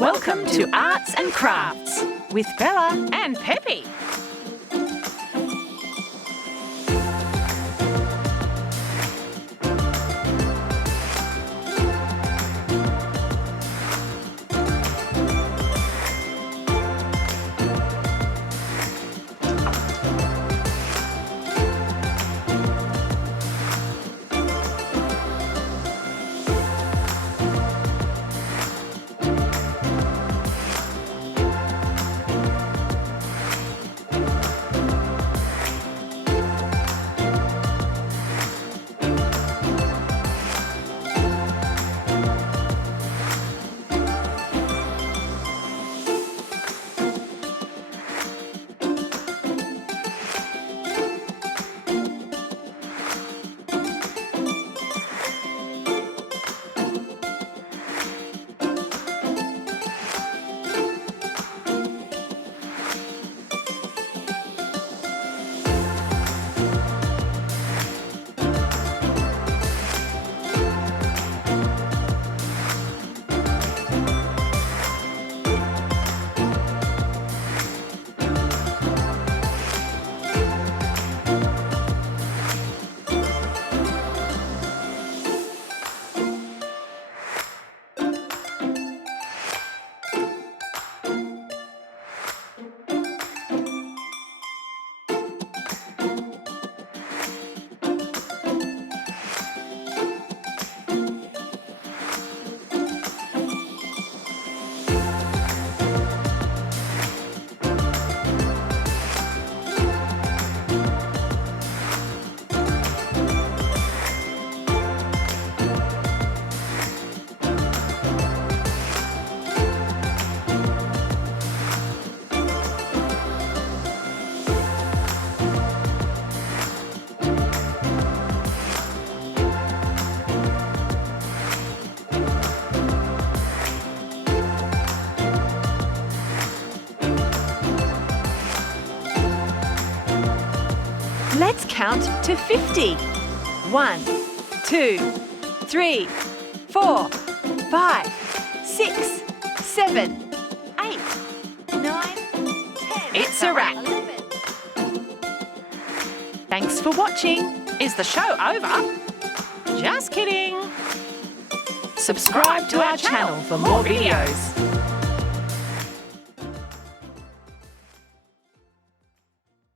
Welcome to Arts and Crafts with Bella and Pepe. Let's count to 50. 1, 2, 3, 4, 5, 6, 7, 8, 9, 10. It's a wrap. 11. Thanks for watching. Is the show over? Just kidding. Subscribe to our channel for more videos.